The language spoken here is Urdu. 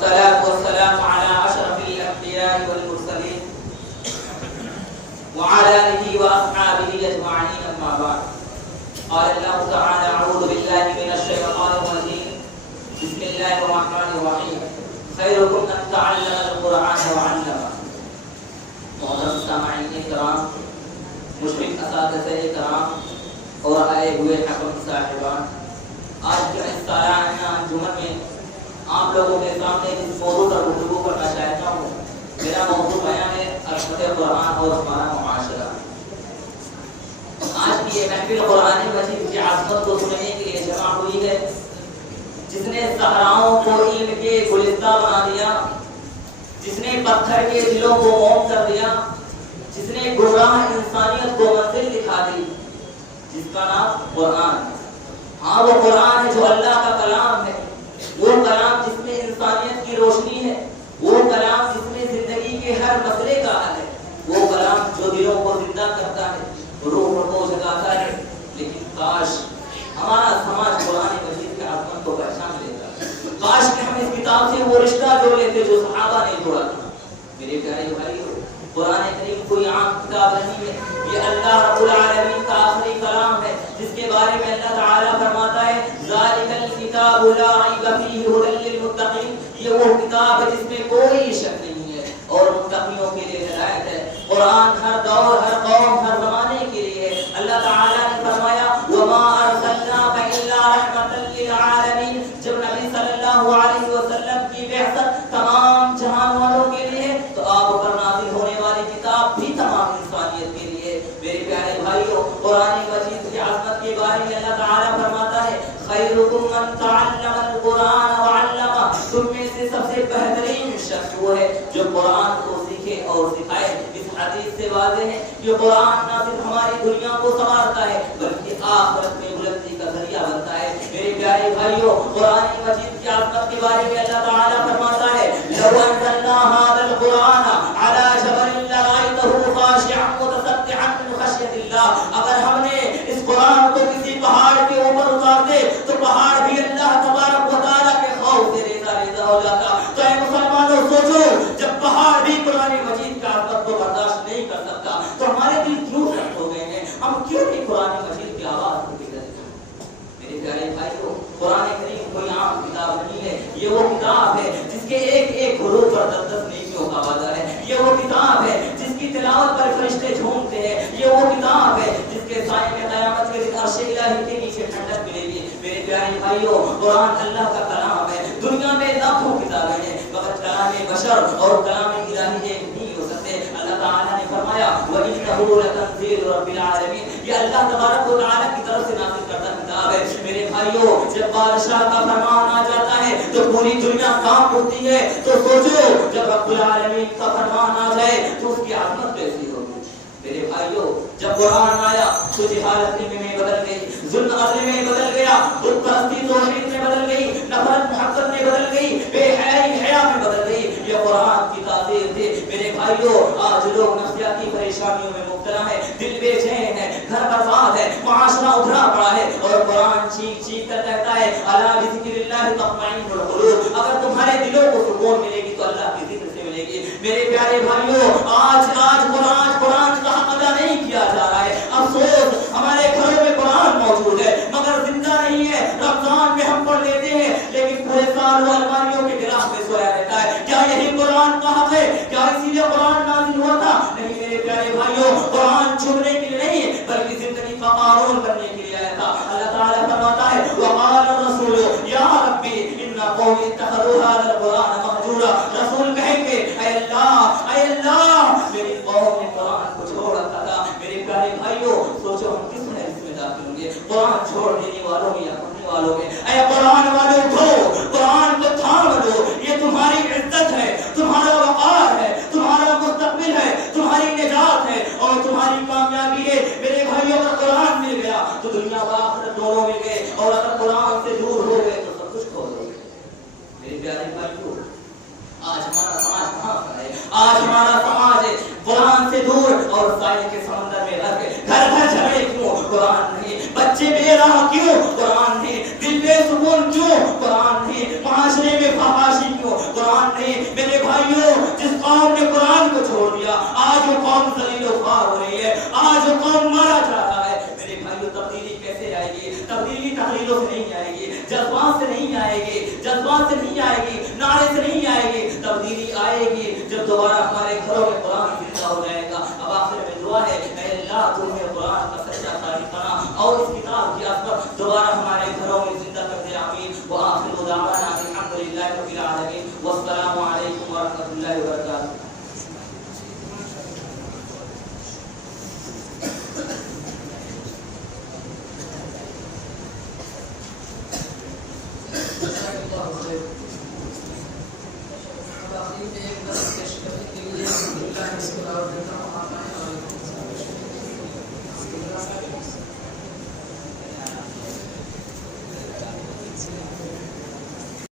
والصلاة والسلام على أشرف الأنبياء والمرسلين وعلى آله وأصحابه أجمعين أما بعد. قال الله تعالى: أعوذ بالله من الشيطان الرجيم. بسم الله الرحمن الرحيم. خيركم من تعلم القرآن وعلمه. محترم سامعین کرام، مشرق اساتذہ کرام اور آئے ہوئے حکم صاحبان، آج کے اس سالانہ انجمن میں آپ لوگوں کے سامنے جس موضوع پر گفتگو کرنا چاہتا ہوں، میرا موضوع بیان ہے عظمت قرآن اور ہمارا معاشرہ. آج کی یہ محفل قرآن مجید کی عظمت کو سننے کے لیے جمع ہوئی ہے، جس نے صحراؤں کو علم کے گلستہ بنا دیا، جس نے پتھر کے دلوں کو موم کر دیا، جس نے گمراہ انسانیت کو منزل دکھا دی، جس کا نام قرآن ہے. ہاں، وہ قرآن ہے جو اللہ کا کلام ہے، وہ کلام جس میں انسانیت کی روشنی ہے، وہ کلام جس میں زندگی کے ہر مسئلے کا حل ہے، وہ کلام جو دلوں کو زندہ کرتا ہے، روح کو جگاتا ہے. لیکن کاش ہمارا سماج قرآن مجید کے عظمت کو پہچان لیتا، کاش کہ ہم اس کتاب سے وہ رشتہ جوڑ لیتے جو صحابہ نے جوڑا تھا. میرے پیارے بھائیو، قرآن کریم کوئی عام کتاب نہیں ہے، یہ اللہ رب العالمین کا آخری کلام ہے، جس کے بارے میں اللہ تعالیٰ فرماتا ہے: ذالک الکتاب لا ریب فیہ ھدی للمتقین. یہ وہ کتاب ہے جس میں کوئی شک نہیں ہے اور متقیوں کے لیے ہدایت ہے. قرآن ہر دور، ہر قوم، ہر زمانے کے لیے ہے. اللہ تعالیٰ نے فرمایا: وما ارسلناک الا رحمۃ للعالمین. جب نبی صلی اللہ علیہ وسلم کی بعثت تمام جہان والوں کے لیے، تو آپ پر نازل ہونے والی کتاب بھی تمام انسانیت کے لیے. میرے پیارے بھائیوں، قرآن مجید کی عظمت کے بارے میں اللہ تعالیٰ فرماتا ہے: خیرکم من تعلم القرآن وعلمہ. تم میں سے سب سے بہترین شخص وہ ہے جو قرآن کو سیکھے اور سکھائے. اس حدیث سے واضح ہے کہ قرآن نہ صرف ہماری دنیا کو سنوارتا ہے بلکہ آخرت میں بلندی کا ذریعہ بنتا ہے. میرے پیارے بھائیوں، قرآن مجید کی عظمت کے بارے میں اللہ تعالیٰ فرماتا ہے: لو انزلنا هذا القرآن على جبل لرأيته خاشعا متصدعا من خشية الله. اگر ہم نے اس قرآن کو کسی پہاڑ کے اوپر اتار دے تو پہاڑ بھی اللہ تبارک و تعالیٰ کے خوف سے ریزہ ریزہ ہو جاتا. تو اے مسلمانوں، سوچو، جب پہاڑ بھی قرآن مجید کا عظمت کو برداشت نہیں کر سکتا تو ہمارے دل کیوں سخت ہو گئے ہیں؟ ہم کیوں نہیں قرآن مجید کی آواز کو بگڑ دیتے؟ میرے پیارے بھائیوں، قرآن کریم کوئی عام کتاب نہیں ہے. یہ وہ کتاب ہے جس کے ایک ایک حروف پر 10 نیکیوں کا وعدہ ہے. یہ وہ کتاب ہے جس کی تلاوت پر فرشتے جھومتے ہیں. یہ وہ کتاب ہے جس کے سائے میں قیامت کے دن عرش الہی کے نیچے ٹھنڈک ملے گی. میرے پیارے بھائیوں، قرآن اللہ کا کلام ہے. دنیا میں لاکھوں کتابیں ہیں مگر کلام بشر اور کلام الہی ایک نہیں ہو سکتے. اللہ تعالیٰ نے فرمایا: وَإِنَّهُ لَتَنزِيلُ رَبِّ الْعَالَمِينَ. یہ اللہ تبارک و تعالیٰ کی طرف سے نازل کردہ کتاب ہے. میرے بھائیوں، جب بادشاہ کا فرمان آ جاتا ہے تو پوری دنیا کانپ اٹھتی ہے. تو سوچو، جب رب العالمین کا فرمان آ جائے تو اس کی عظمت کیسی ہوگی؟ میرے بھائیوں، جب قرآن آیا تو جہالت علم میں بدل گئی، ظلم عدل میں بدل گیا، بت پرستی توحید میں بدل گئی، نفرت محبت میں بدل گئی، بے حیائی حیا میں بدل گئی. یہ قرآن کی تاثیر تھی. میرے بھائیوں، آج لوگ نفسیاتی پریشانیوں میں مبتلا ہے، دل بے چین ہے، گھر برباد ہے، معاشرہ ابھرا پڑا ہے اور قرآن چیخ چیخ کر کہتا ہے: الا بذکر اللہ تطمئن القلوب. اگر تمہارے دلوں کو سکون ملے گی تو اللہ کی ذکر سے ملے گی. میرے پیارے بھائیوں، آج قرآن کا حق ادا نہیں کیا جا رہا ہے. افسوس، ہمارے گھروں میں قرآن موجود ہے مگر زندہ نہیں ہے. رمضان میں ہم پڑھ لیتے ہیں لیکن پورے سال وہ الماریوں کے گلاف میں سویا رہتا ہے. کیا یہی قرآن کا حق ہے؟ کیا اسی لیے قرآن نازل ہوا تھا؟ نہیں میرے پیارے بھائیوں، قرآن چھوڑنے کے لیے نہیں بلکہ زندگی کا قانون بننے کے لیے آیا تھا. اللہ تعالیٰ فرماتا ہے: وقال الرسول یا ربی ان قومی اتخذوا هذا القرآن مهجورا. رسول کہیں گے: اے اللہ، میری قوم نے قرآن کو چھوڑ رکھا تھا. میرے پیارے بھائیوں، سوچو ہم کس حیثیت میں داخل ہوں گے؟ قرآن چھوڑ دینے والوں میں یا پڑھنے والوں میں؟ اے قرآن والوں کو قرآن کو تھام لو. یہ تمہاری عزت ہے، تمہارا وقار ہے، تمہارا مستقبل ہے، تمہاری نجات ہے اور تمہاری کامیابی ہے. میرے بھائیوں، اگر قرآن مل گیا تو دنیا و آخرت دونوں مل گئے اور اگر قرآن سے دور ہو گئے تو سب کچھ کھو دو گے. میرے پیارے بھائیوں، آج ہمارا سماج کہاں پر ہے؟ آج ہمارا سماج ہے قرآن سے دور اور سائے کے سمندر میں رہ کے. گھر گھر جھگڑے کیوں؟ قرآن نہیں. بچے بے راہ کیوں؟ قرآن نہیں. دل بے سکون کیوں؟ قرآن نہیں. معاشرے میں فحاشی کیوں؟ قرآن تبدیلی آئے گی جب دوبارہ ہمارے گھروں میں قرآن زندہ ہو جائے گا. اب آخر میں دعا ہے اے اللہ تو ہمیں قرآن کا سچا تاریخ بنا اور اس کتاب کی عظمت دوبارہ ہمارے گھروں میں زندہ کر دے. آمین. وآخر دعوانا الحمدللہ رب العالمین والسلام علیکم ورحمۃ اللہ وبرکاتہ. Thank you.